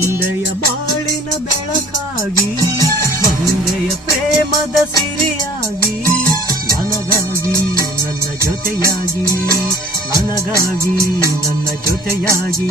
ಒಂದೆಯ ಬಾಳಿನ ಬೆಳಕಾಗಿ ಒಂದೆಯ ಪ್ರೇಮದ ಸಿರಿಯಾಗಿ ನನಗಾಗಿ ನನ್ನ ಜೊತೆಯಾಗಿ ನನಗಾಗಿ ನನ್ನ ಜೊತೆಯಾಗಿ.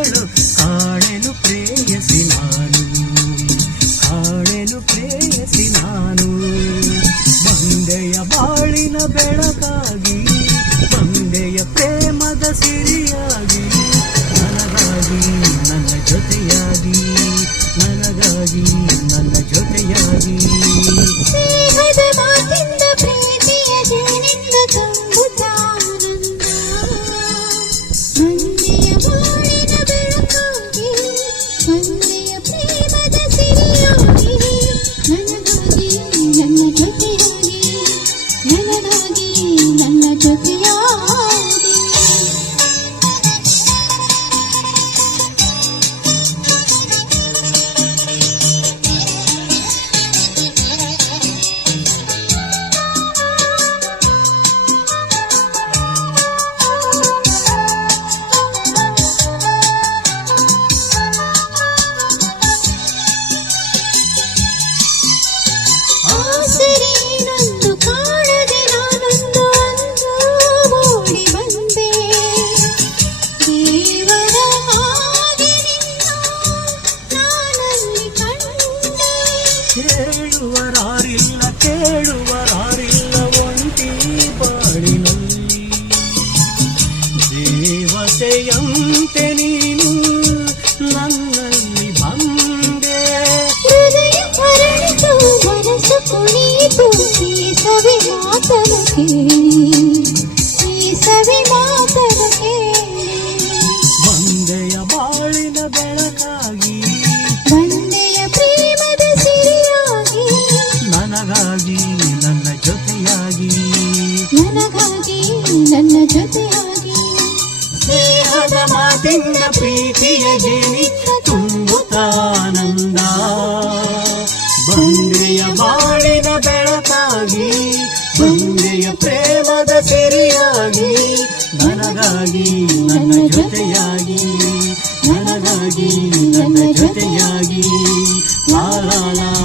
ಅವಳು ಕಾಣಲು ಪ್ರೇಯಸಿ ನಾನು. ಮಂದೆಯ ಬಾಳಿನ ಬೆಳಕಾಗಿ ಮಂದೆಯ ಪ್ರೇಮದ ಸಿರಿಯಾಗಿ, ನನಗಾಗಿ ನನ್ನ ಜೊತೆಯಾಗಿ, ನನಗಾಗಿ ನನ್ನ ಜೊತೆಯಾಗಿ. ಜನಿ ತುಂಬುತ್ತಾನಂದ. ಬಂದೆಯ ಬಾಳಿನ ಬೆಳಕಾಗಿ ಬಂದೆಯ ಪ್ರೇಮದ ಸೆರೆಯಾಗಿ, ನನಗಾಗಿ ನನ್ನ ಜೊತೆಯಾಗಿ, ನನಗಾಗಿ ನನ್ನ ಜೊತೆಯಾಗಿ ಲಾಲಾಲ